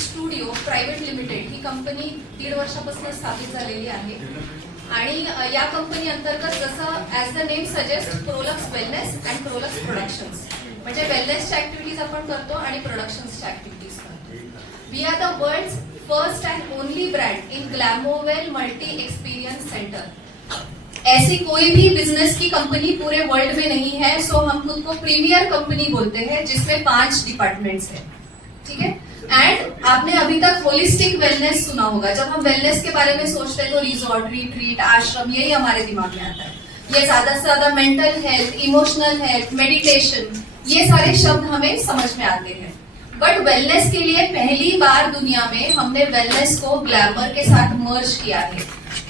Studio private limited ही company 1.5 वर्षापासून स्थापित झालेली आहे आणि या कंपनी अंतर्गत जसं ॲज द नेम सजेस्ट Prolux wellness and Prolux productions म्हणजे वेलनेसच्या ऍक्टिव्हिटीज आपण करतो आणि प्रोडक्शन्सच्या ऍक्टिव्हिटीज करतो. We are the world's first and only brand in Glamowell multi experience centre. ऐसी कोई भी बिजनेस की कंपनी पूरे वर्ल्ड में नहीं है, सो हम खुद को प्रीमियर कंपनी बोलते हैं जिसमें 5 डिपार्टमेंट्स हैं. ठीक है. एंड आपने अभी तक होलिस्टिक वेलनेस सुना होगा. जब हम वेलनेस के बारे में सोचते हैं तो रिजॉर्ट, रिट्रीट, आश्रम यही हमारे दिमाग में आता है. ये ज्यादा से ज्यादा mental health, emotional health, meditation ये सारे शब्द हमें समझ में आते हैं. बट वेलनेस के लिए पहली बार दुनिया में हमने वेलनेस को ग्लैमर के साथ मर्ज किया है.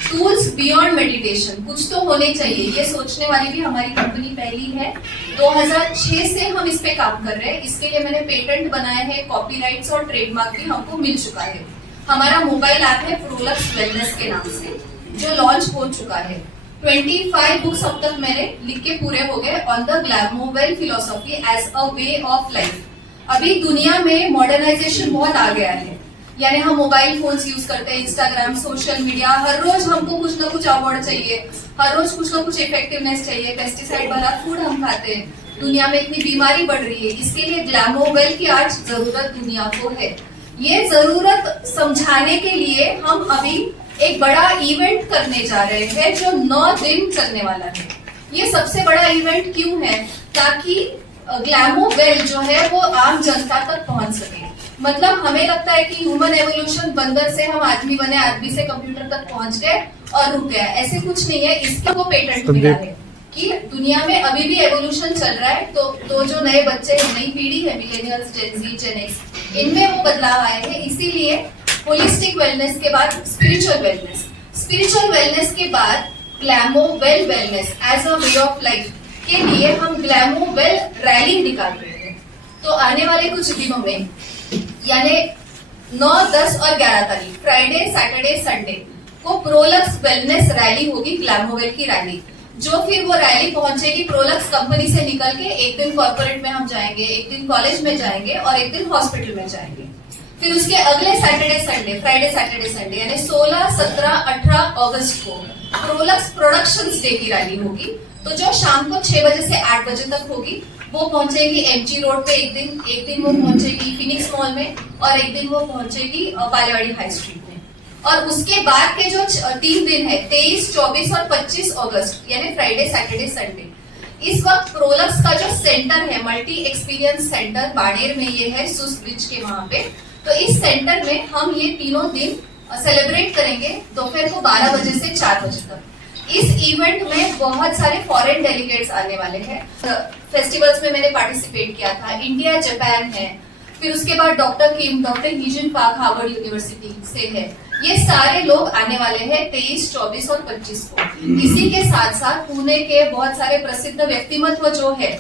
टूल्स बियॉन्ड मेडिटेशन कुछ तो होने चाहिए, ये सोचने वाली भी हमारी कंपनी पहली है. 2006 से हम इस पे काम कर रहे हैं. इसके लिए मैंने पेटेंट बनाए हैं, कॉपीराइट्स और ट्रेडमार्क भी हमको मिल चुका है. हमारा मोबाइल ऐप है प्रोलक्स वेलनेस के नाम से जो लॉन्च हो चुका है. 25 बुक्स अब तक मैंने लिख के पूरे हो गए on the Glamowell philosophy as a way of life. अभी दुनिया में मॉडर्नाइजेशन बहुत आ गया है, यानी हम मोबाइल फोन्स यूज करते हैं, इंस्टाग्राम, सोशल मीडिया, हर रोज हमको कुछ ना कुछ अवार्ड चाहिए, हर रोज कुछ ना कुछ इफेक्टिवनेस चाहिए, पेस्टिसाइड वाला फूड हम खाते हैं, दुनिया में इतनी बीमारी बढ़ रही है. इसके लिए ग्लैमोवेल की आज जरूरत दुनिया को है. ये जरूरत समझाने के लिए हम अभी एक बड़ा इवेंट करने जा रहे हैं जो 9 दिन चलने वाला है. ये सबसे बड़ा इवेंट क्यों है? ताकि ग्लैमोवेल जो है वो आम जनता तक पहुंच सके. मतलब हमें लगता है कि ह्यूमन एवोल्यूशन बंदर से हम आदमी बने, आदमी से कंप्यूटर तक पहुंच गए और रुक गया. ऐसे कुछ नहीं है. इसका वो पेटेंट मिला है कि दुनिया में अभी भी एवोल्यूशन चल रहा है. तो जो नए बच्चे, नई पीढ़ी है, मिलेनियल्स, जेन जी, जेन एक्स, इनमें वो बदलाव आए हैं. इसीलिए होलिस्टिक वेलनेस के बाद स्पिरिचुअल वेलनेस, स्पिरिचुअल वेलनेस के बाद Glamowell wellness as a way of life के लिए हम ग्लैमोवेल रैली निकाल रहे हैं. तो आने वाले कुछ दिनों में यानी 9, 10 और 11 तारीख फ्राइडे, सैटरडे, संडे को प्रोलक्स वेलनेस रैली होगी, ग्लैमोवेल की रैली. जो फिर वो रैली पहुंचेगी प्रोलक्स कंपनी से निकल के. एक दिन कॉर्पोरेट में हम जाएंगे, एक दिन कॉलेज में जाएंगे और एक दिन हॉस्पिटल में जाएंगे. फिर उसके अगले Saturday Sunday, Friday Saturday Sunday यानी 16, 17, 18 अगस्त को प्रोलक्स प्रोडक्शंस डे की रैली होगी. तो जो शाम को 6 बजे से 8 बजे तक होगी वो पहुंचेगी एमजी रोड पे एक दिन वो पहुंचेगी फिनिक्स मॉल में और एक दिन वो पहुंचेगी बालेवाड़ी हाई स्ट्रीट में. और उसके बाद के जो 3 दिन है 23, 24 और 25 अगस्त यानी फ्राइडे, सैटरडे, संडे, इस वक्त प्रोलक्स का जो सेंटर है मल्टी एक्सपीरियंस सेंटर बाड़ेर में ये है, सुस ब्रिज के वहां पे. तो इस सेंटर में हम ये तीनों दिन सेलिब्रेट करेंगे दोपहर को 12 बजे से 4 बजे तक. इस इवेंट में बहुत सारे फॉरेन डेलीगेट्स आने वाले हैं. फेस्टिवल्स में मैंने पार्टिसिपेट किया था. इंडिया, जापान है, फिर उसके बाद डॉक्टर किम, डॉक्टर हीजन पार्क हार्वर्ड यूनिवर्सिटी से है. ये सारे लोग आने वाले हैं 23, 24 और 25 को. इसी के साथ साथ पुणे के बहुत सारे प्रसिद्ध व्यक्तिमत्व जो है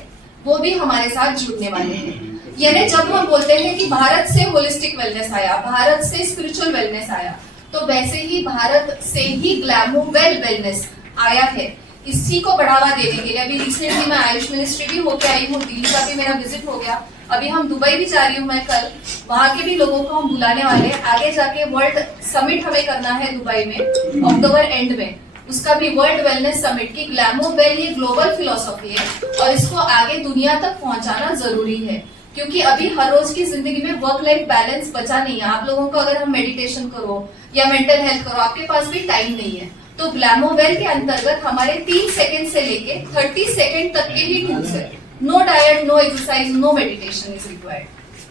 वो भी हमारे साथ जुड़ने वाले हैं. यानी जब हम बोलते हैं कि भारत से होलिस्टिक वेलनेस आया, भारत से स्पिरिचुअल वेलनेस आया, तो वैसे ही भारत से ही ग्लैमोवेल वेलनेस आया है. इसी को बढ़ावा देने के लिए अभी रिसेंटली मैं आयुष मिनिस्ट्री भी होके आई हूँ, दिल्ली का भी मेरा विजिट हो गया. अभी हम दुबई भी जा रही हूँ मैं कल, वहां के भी लोगों को हम बुलाने वाले हैं. आगे जाके वर्ल्ड समिट हमें करना है दुबई में अक्टूबर एंड में. उसका भी वर्ल्ड वेलनेस समिट की ग्लैमोवेल ये ग्लोबल फिलोसॉफी है और इसको आगे दुनिया तक पहुंचाना जरूरी है. क्योंकि अभी हर रोज की जिंदगी में वर्क लाइफ बैलेंस बचा नहीं है. आप लोगों को अगर हम मेडिटेशन करो या मेंटल हेल्थ करो, आपके पास भी टाइम नहीं है. तो ग्लैमोवेल के अंतर्गत हमारे 3 सेकंड से लेके 30 सेकंड तक के ही टूल्स है. No diet, no exercise, no meditation is required.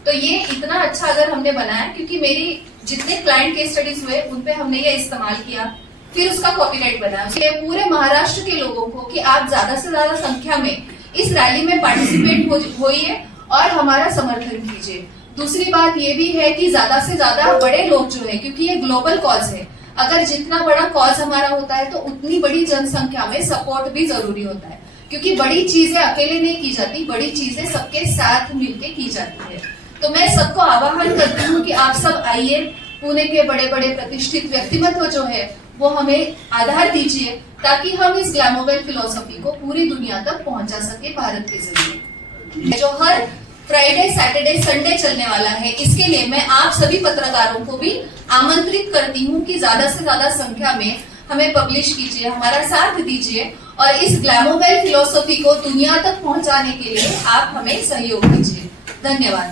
तो ये इतना अच्छा अगर हमने बनाया क्योंकि मेरी जितने क्लाइंट केस स्टडीज हुए उनपे हमने ये इस्तेमाल किया. फिर उसका कॉपीराइट बनाया पूरे महाराष्ट्र के लोगों को कि आप ज्यादा से ज्यादा संख्या में इस रैली में पार्टिसिपेट होइए और हमारा समर्थन कीजिए. दूसरी बात ये भी है कि ज्यादा से ज्यादा बड़े लोग जो है, क्योंकि ये ग्लोबल कॉज है, अगर जितना बड़ा कॉज हमारा होता है तो उतनी बड़ी जनसंख्या में सपोर्ट भी जरूरी होता है. क्योंकि बड़ी चीजें अकेले नहीं की जाती, बड़ी चीजें सबके साथ मिलकर की जाती है. तो मैं सबको आह्वान करती हूँ कि आप सब आइए. पुणे के बड़े बड़े प्रतिष्ठित व्यक्तिमत्व जो है वो हमें आधार दीजिए ताकि हम इस ग्लैमोवेल फिलोसॉफी को पूरी दुनिया तक पहुंचा सके भारत के जरिए. जो हर फ्राइडे, सैटरडे, संडे चलने वाला है। इसके लिए मैं आप सभी पत्रकारों को भी आमंत्रित करती हूँ कि ज्यादा से ज्यादा संख्या में हमें पब्लिश कीजिए, हमारा साथ दीजिए और इस ग्लैमोवेल फिलॉसफी को दुनिया तक पहुंचाने के लिए आप हमें सहयोग कीजिए। धन्यवाद।